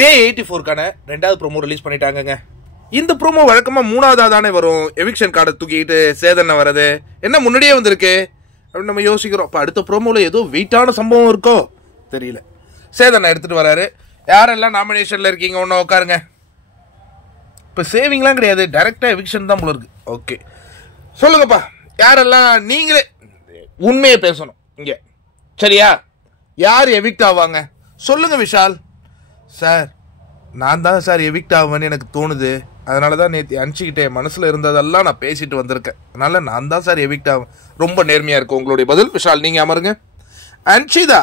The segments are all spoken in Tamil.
டே 84க்கான 2வது ப்ரோமோ ரிலீஸ் பண்ணிட்டாங்கங்க. இந்த ப்ரோமோ வழக்கமா 3வதா தானே வரும். எவிக்ஷன் கார்டை தூக்கிட்டு சேதனை வர்றது என்ன முன்னாடியே வந்திருக்கு அப்படின்னு நம்ம யோசிக்கிறோம். இப்போ அடுத்த ப்ரோமோல ஏதோ வெயிட்டான சம்பவம் இருக்கோ தெரியல. சேதனை எடுத்துட்டு வராரு. யாரெல்லாம் நாமினேஷன்ல இருக்கீங்க ஒன்று உட்காருங்க. இப்போ சேவிங்லாம் கிடையாது, டைரக்டா எவிக்ஷன் தான் போல இருக்கு. ஓகே சொல்லுங்கப்பா, யாரெல்லாம் நீங்களே உண்மையை பேசணும் இங்க, சரியா? யார் எவிக்ட் ஆவாங்க சொல்லுங்க. விஷால் சார், நான் தான் சார் எவிக்ட் ஆவேன்னு எனக்கு தோணுது. அதனால தான் நேற்று அனுப்பிச்சிக்கிட்டே மனசில் இருந்ததெல்லாம் நான் பேசிட்டு வந்திருக்கேன். அதனால நான் தான் சார் எவிக்ட் ஆவேன். ரொம்ப நேர்மையாக இருக்கும் உங்களுடைய பதில். விஷால் நீங்கள் அமருங்க. அன்ஷிதா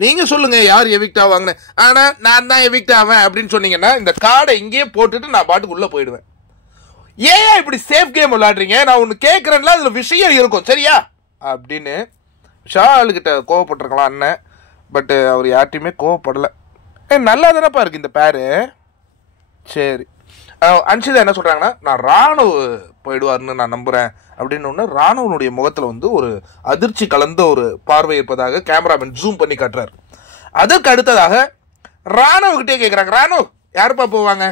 நீங்கள் சொல்லுங்கள் யார் எவிக்ட் ஆவாங்கன்னு. ஆனால் நான் தான் எவிக்ட் ஆவேன் அப்படின்னு சொன்னீங்கன்னா இந்த கார்டை இங்கேயே போட்டுட்டு நான் பாட்டுக்கு உள்ளே போயிடுவேன். ஏன் இப்படி சேஃப் கேம் விளையாடுறீங்க? நான் ஒன்று கேட்குறேன்ல, அதில் விஷயம் இருக்கும் சரியா அப்படின்னு விஷாலுக்கிட்ட கோவப்பட்டிருக்கலாம் அண்ணன். பட் அவர் யார்ட்டையுமே கோவப்படலை. நல்லா தானப்பா இருக்கு இந்த பேரு. சரி, அன்ஷிதா என்ன சொல்றாங்கன்னா, நான் ராணுவ போயிடுவார்னு நான் நம்புறேன் அப்படின்னு ஒன்று. ராணுவனுடைய முகத்தில் வந்து ஒரு அதிர்ச்சி கலந்த ஒரு பார்வை இருப்பதாக கேமராமேன் ஜூம் பண்ணி காட்டுறாரு. அதற்கு அடுத்ததாக ராணுவகிட்டே கேட்குறாங்க, ராணுவ யாருப்பா போவாங்க?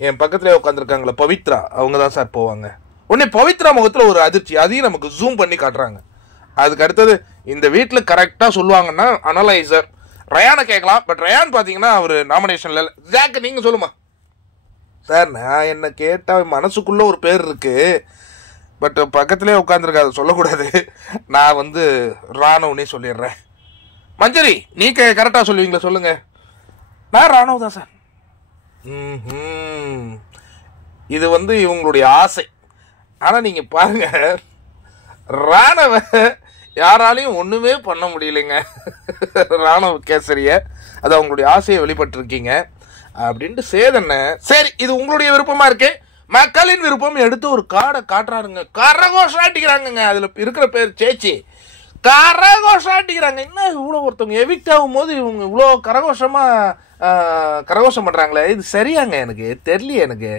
என் பக்கத்துலேயே உட்காந்துருக்காங்களே பவித்ரா, அவங்க தான் சார் போவாங்க. உடனே பவித்ரா முகத்தில் ஒரு அதிர்ச்சி, அதையும் நமக்கு ஜூம் பண்ணி காட்டுறாங்க. அதுக்கு அடுத்தது இந்த வீட்டில் கரெக்டாக சொல்லுவாங்கன்னா அனலைசர் ரயானை கேட்கலாம். பட் ரயான் பார்த்தீங்கன்னா அவர் நாமினேஷன்ல இல்லை. ஜாக் நீங்கள் சொல்லுமா சார்? நான் என்ன கேட்டால் மனசுக்குள்ளே ஒரு பேர் இருக்கு, பட் பக்கத்துலேயே உட்காந்துருக்க, அதை சொல்லக்கூடாது. நான் வந்து ராணுவனே சொல்லிடுறேன். மஞ்சரி நீ கரெக்டாக சொல்லுவீங்களா சொல்லுங்க. நான் ராணுவ தான் சார். இது வந்து இவங்களுடைய ஆசை. ஆனால் நீங்கள் பாருங்க, ராணுவ யாராலையும் ஒன்றுமே பண்ண முடியலைங்க. ராணுவ கேசரிய அது அவங்களுடைய ஆசையை வெளிப்பட்டிருக்கீங்க அப்படின்ட்டு சேதனை. சரி, இது உங்களுடைய விருப்பமா இருக்கு. மக்களின் விருப்பம் எடுத்து ஒரு காடை காட்டுறாருங்க. கரகோஷம் ஆட்டிக்கிறாங்க. அதில் இருக்கிற பேர் சேச்சி. கரகோஷம் ஆட்டிக்கிறாங்க. என்ன இவ்வளோ ஒருத்தவங்க எவிக்ட் ஆகும் போது இவங்க இவ்வளோ கரகோஷம் பண்ணுறாங்களே, இது சரியாங்க? எனக்கு தெரியலையே. எனக்கு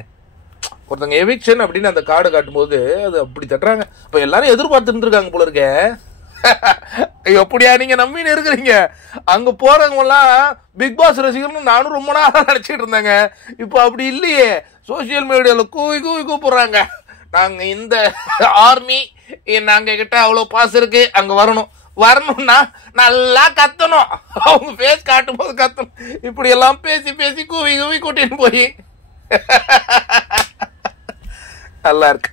ஒருத்தவங்க எவிக்ஷன் அப்படின்னு அந்த கார்டு காட்டும்போது அது அப்படி தட்டுறாங்க. இப்போ எல்லாரும் எதிர்பார்த்துட்டு இருக்காங்க போல இருக்க. எப்படியா நீங்க நம்பின்னு இருக்கிறீங்க? அங்க போறவங்க எல்லாம் பிக் பாஸ் ரசிகர்னு நானும் ரொம்ப நாளா நினைச்சிட்டு இருந்தாங்க. இப்போ அப்படி இல்லையே. சோசியல் மீடியால கூவி கூப்பிடுறாங்க, நாங்க இந்த ஆர்மி, நாங்க கிட்ட அவ்வளவு பாஸ் இருக்கு, அங்க வரணும்னா நல்லா கத்தணும், அவங்க பேஸ் காட்டும் போது கத்தணும். இப்படி எல்லாம் பேசி கூவி கூட்டின்னு போய் நல்லா இருக்கு.